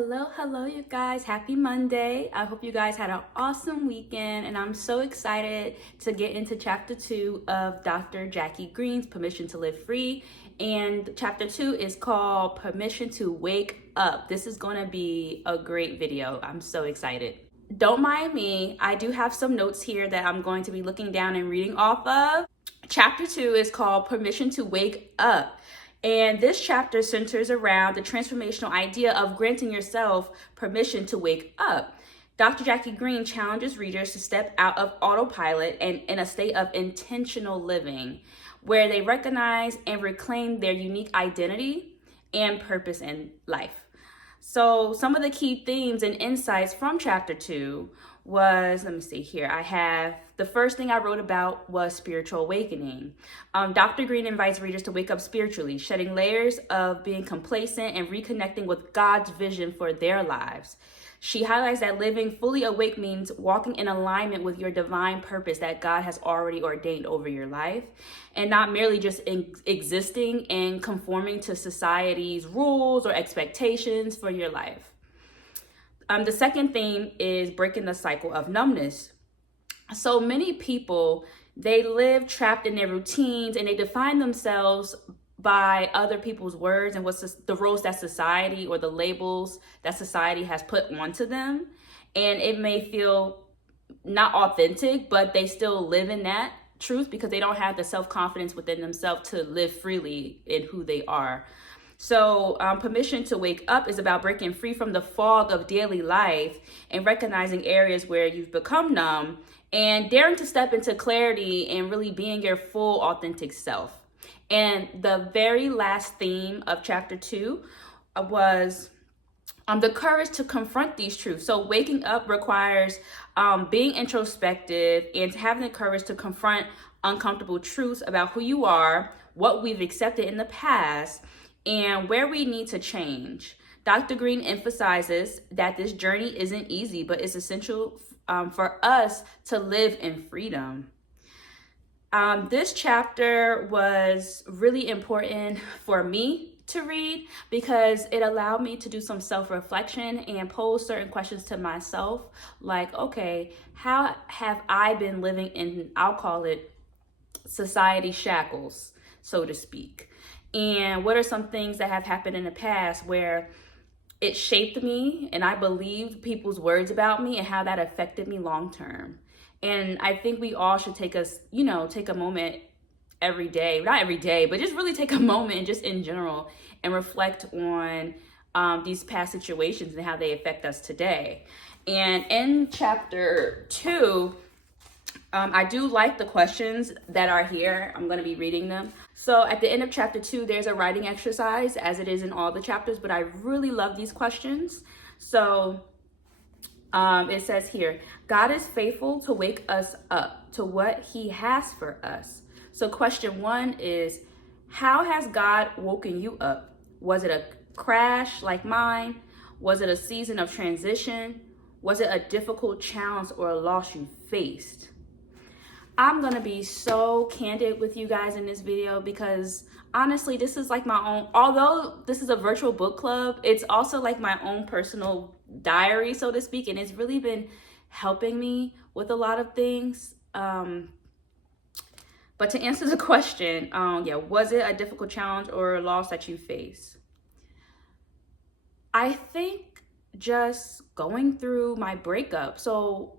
Hello, you guys. Happy Monday. I hope you guys had an awesome weekend, and I'm so excited to get into chapter 2 of Dr. Jackie Greene's Permission to Live Free. And chapter 2 is called Permission to Wake Up. This is going to be a great video. I'm so excited. Don't mind me. I do have some notes here that I'm going to be looking down and reading off of. Chapter 2 is called Permission to Wake Up. And this chapter centers around the transformational idea of granting yourself permission to wake up. Dr. Jackie Greene challenges readers to step out of autopilot and in a state of intentional living, where they recognize and reclaim their unique identity and purpose in life. So some of the key themes and insights from chapter 2 was, let me see here, I have the first thing I wrote about was spiritual awakening. Dr. Greene invites readers to wake up spiritually, shedding layers of being complacent and reconnecting with God's vision for their lives. She highlights that living fully awake means walking in alignment with your divine purpose that God has already ordained over your life, and not merely just existing and conforming to society's rules or expectations for your life. The second theme is breaking the cycle of numbness. So many people, they live trapped in their routines and they define themselves by other people's words and what's the roles that society or the labels that society has put onto them. And it may feel not authentic, but they still live in that truth because they don't have the self-confidence within themselves to live freely in who they are. So permission to wake up is about breaking free from the fog of daily life and recognizing areas where you've become numb and daring to step into clarity and really being your full authentic self. And the very last theme of chapter 2 was the courage to confront these truths. So waking up requires being introspective and having the courage to confront uncomfortable truths about who you are, what we've accepted in the past, and where we need to change. Dr. Greene emphasizes that this journey isn't easy, but it's essential for us to live in freedom. This chapter was really important for me to read because it allowed me to do some self-reflection and pose certain questions to myself, like, okay, how have I been living in, I'll call it society shackles, so to speak? And what are some things that have happened in the past where it shaped me and I believed people's words about me and how that affected me long term? And I think we all should take a moment every day, not every day, but just really take a moment and just in general and reflect on these past situations and how they affect us today. And in chapter 2, I do like the questions that are here. I'm going to be reading them. So at the end of chapter 2, there's a writing exercise, as it is in all the chapters, but I really love these questions. So it says here, God is faithful to wake us up to what he has for us. So question 1 is, how has God woken you up? Was it a crash like mine? Was it a season of transition? Was it a difficult challenge or a loss you faced? I'm going to be so candid with you guys in this video because honestly, this is like my own, although this is a virtual book club, it's also like my own personal diary, so to speak. And it's really been helping me with a lot of things. But to answer the question, was it a difficult challenge or a loss that you face? I think just going through my breakup. So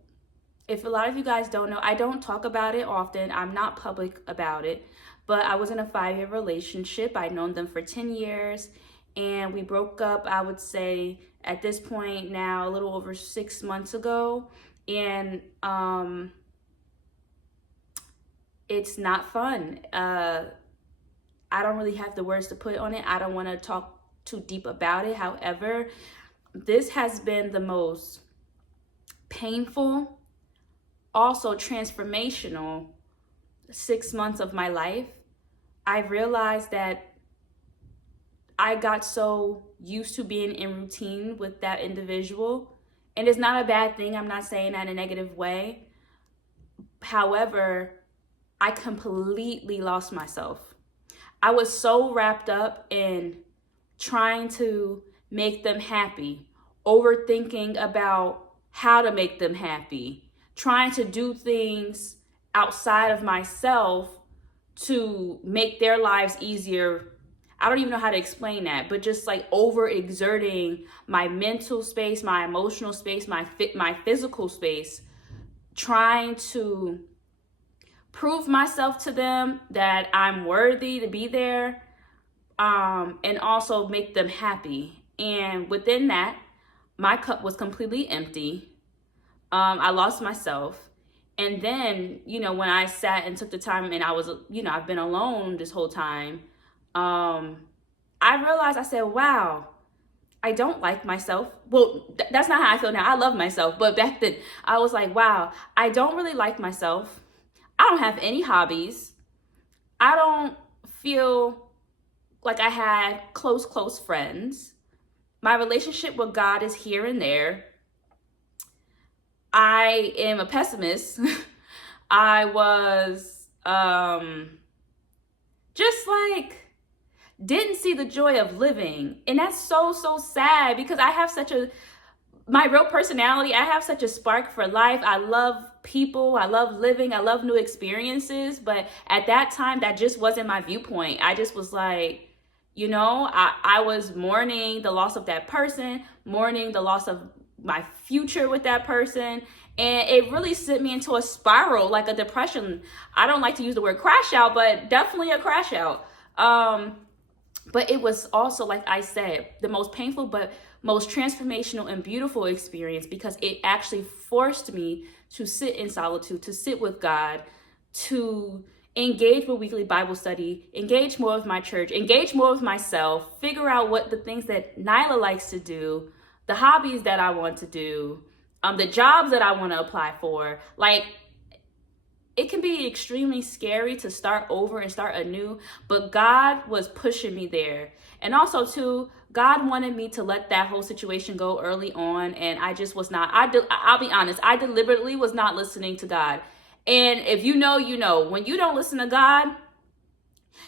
if a lot of you guys don't know, I don't talk about it often. I'm not public about it, but I was in a 5-year relationship. I'd known them for 10 years and we broke up, I would say at this point now, a little over 6 months ago. And it's not fun. I don't really have the words to put on it. I don't want to talk too deep about it. However, this has been the most painful, also transformational 6 months of my life. I realized that I got so used to being in routine with that individual, and it's not a bad thing. I'm not saying that in a negative way. However, I completely lost myself. I was so wrapped up in trying to make them happy overthinking about how to make them happy, trying to do things outside of myself to make their lives easier. I don't even know how to explain that, but just like overexerting my mental space, my emotional space, my physical space, trying to prove myself to them that I'm worthy to be there, and also make them happy. And within that, my cup was completely empty. I lost myself. And then, when I sat and took the time and I was, I've been alone this whole time, I realized, I said, wow, I don't like myself. Well, that's not how I feel now. I love myself. But back then, I was like, wow, I don't really like myself. I don't have any hobbies. I don't feel like I had close friends. My relationship with God is here and there. I am a pessimist. I was just like, didn't see the joy of living. And that's so sad, because I have my real personality, I have such a spark for life. I love people, I love living, I love new experiences. But at that time, that just wasn't my viewpoint. I just was like, I was mourning the loss of that person, mourning the loss of my future with that person. And it really sent me into a spiral, like a depression. I don't like to use the word crash out, but definitely a crash out. But it was also, like I said, the most painful but most transformational and beautiful experience, because it actually forced me to sit in solitude, to sit with God, to engage with weekly Bible study, engage more with my church, engage more with myself, figure out what the things that Nyla likes to do, the hobbies that I want to do, the jobs that I want to apply for. Like, it can be extremely scary to start over and start anew, but God was pushing me there. And also too, God wanted me to let that whole situation go early on, and I just was not. I'll be honest, I deliberately was not listening to God. And if you know, when you don't listen to God,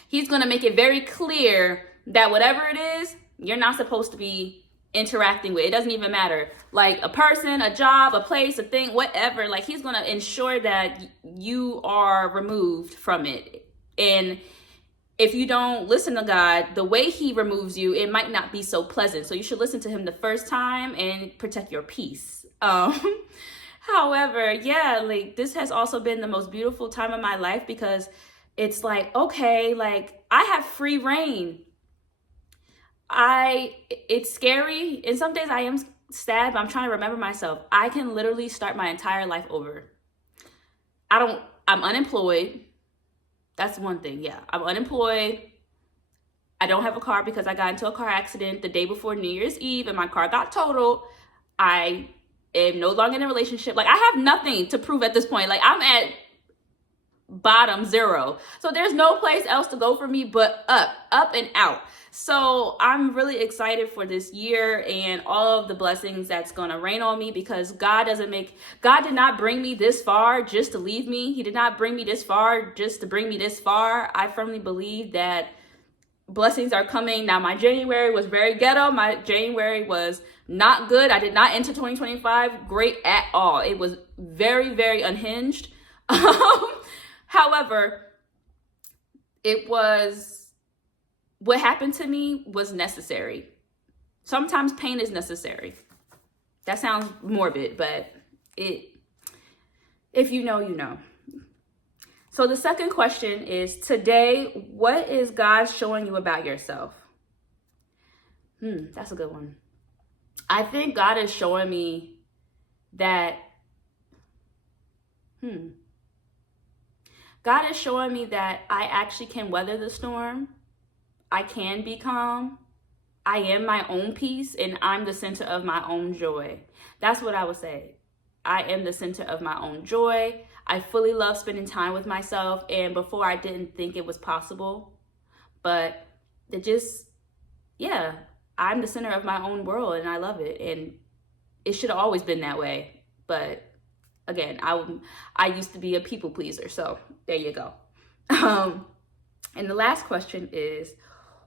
He's going to make it very clear that whatever it is, you're not supposed to be interacting with. It doesn't even matter. Like a person, a job, a place, a thing, whatever. Like, He's going to ensure that you are removed from it. And if you don't listen to God, the way He removes you, it might not be so pleasant. So you should listen to Him the first time and protect your peace. However, like, this has also been the most beautiful time of my life, because it's like, okay, like, I have free reign. It's scary, and some days I am sad, but I'm trying to remember myself. I can literally start my entire life over. I'm unemployed. That's one thing. Yeah, I'm unemployed. I don't have a car because I got into a car accident the day before New Year's Eve and my car got totaled. I am no longer in a relationship. Like, I have nothing to prove at this point. Like, I'm at bottom zero. So there's no place else to go for me but up and out. So I'm really excited for this year and all of the blessings that's going to rain on me, because God did not bring me this far just to leave me. He did not bring me this far just to bring me this far. I firmly believe that blessings are coming. Now, my January was very ghetto. My January was not good. I did not enter 2025 great at all. It was very, very unhinged. However, what happened to me was necessary. Sometimes pain is necessary. That sounds morbid, but if you know, you know. So the second question is, today, what is God showing you about yourself? That's a good one. I think God is showing me that, God is showing me that I actually can weather the storm. I can be calm. I am my own peace, and I'm the center of my own joy. That's what I would say. I am the center of my own joy. I fully love spending time with myself, and before I didn't think it was possible, but I'm the center of my own world, and I love it, and it should have always been that way. But again, I used to be a people pleaser, so there you go. And the last question is,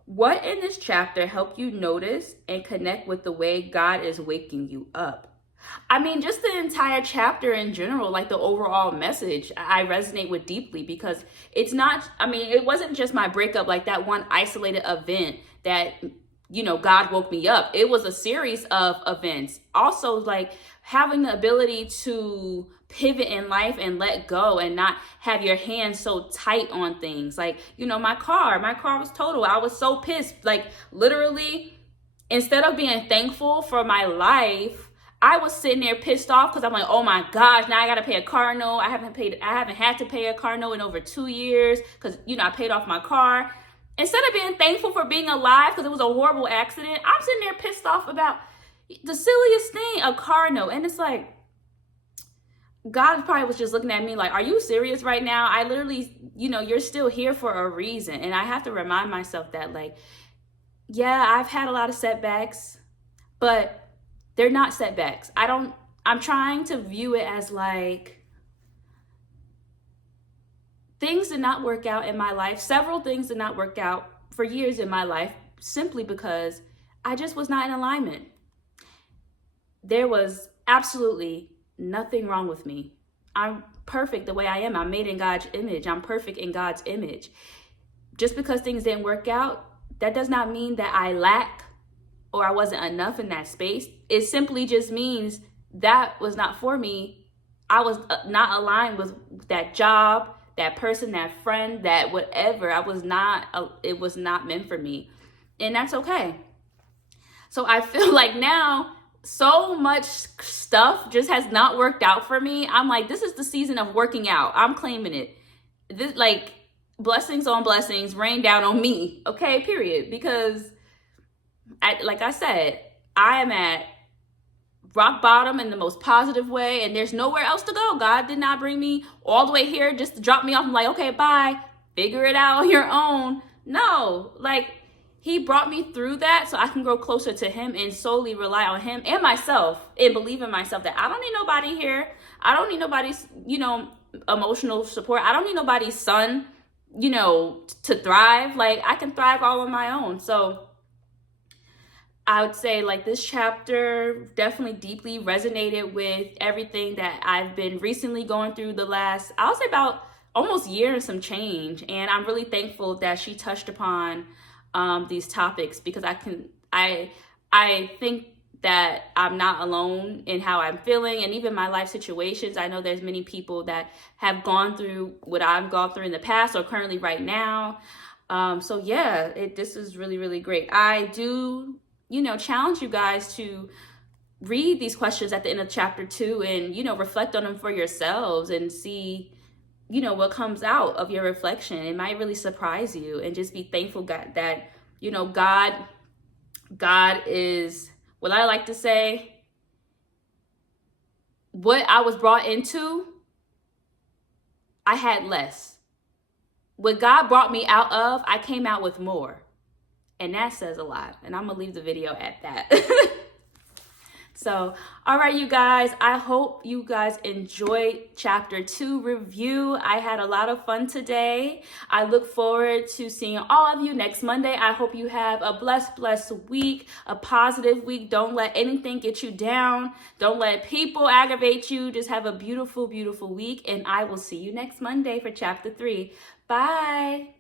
What in this chapter helped you notice and connect with the way God is waking you up? I mean, just the entire chapter in general, like the overall message, I resonate with deeply because it's not, I mean, it wasn't just my breakup, like that one isolated event that, God woke me up. It was a series of events. Also, like having the ability to pivot in life and let go and not have your hands so tight on things. Like, my car was total. I was so pissed. Like, literally, instead of being thankful for my life, I was sitting there pissed off because I'm like, oh my gosh, now I gotta pay a car note. I haven't had to pay a car note in over 2 years because I paid off my car. Instead of being thankful for being alive because it was a horrible accident, I'm sitting there pissed off about the silliest thing, a car note. And it's like, God probably was just looking at me like, are you serious right now? I literally, you're still here for a reason. And I have to remind myself that, like, yeah, I've had a lot of setbacks, but they're not setbacks. I'm trying to view it as like, things did not work out in my life. Several things did not work out for years in my life simply because I just was not in alignment. There was absolutely nothing wrong with me. I'm perfect the way I am. I'm made in God's image. I'm perfect in God's image. Just because things didn't work out, that does not mean that I lack or I wasn't enough in that space. It simply just means that was not for me. I was not aligned with that job, that person, that friend, that whatever. It was not meant for me. And that's okay. So I feel like now so much stuff just has not worked out for me. I'm like, this is the season of working out. I'm claiming it. This, like, blessings on blessings rain down on me. Okay, period. Because like I said, I am at rock bottom in the most positive way, and there's nowhere else to go. God did not bring me all the way here just to drop me off and like, okay, bye, figure it out on your own. No, like, he brought me through that so I can grow closer to him and solely rely on him and myself and believe in myself that I don't need nobody here. I don't need nobody's, emotional support. I don't need nobody's son, to thrive. Like, I can thrive all on my own. So I would say, like, this chapter definitely deeply resonated with everything that I've been recently going through the last, I'll say, about almost year and some change. And I'm really thankful that she touched upon these topics because I think that I'm not alone in how I'm feeling and even my life situations. I know there's many people that have gone through what I've gone through in the past or currently right now. So yeah, this is really, really great. I do challenge you guys to read these questions at the end of chapter 2 and, reflect on them for yourselves and see, what comes out of your reflection. It might really surprise you, and just be thankful that, God is, what I like to say, what I was brought into, I had less. What God brought me out of, I came out with more. And that says a lot. And I'm going to leave the video at that. So, all right, you guys, I hope you guys enjoyed chapter 2 review. I had a lot of fun today. I look forward to seeing all of you next Monday. I hope you have a blessed week, a positive week. Don't let anything get you down. Don't let people aggravate you. Just have a beautiful week. And I will see you next Monday for chapter 3. Bye.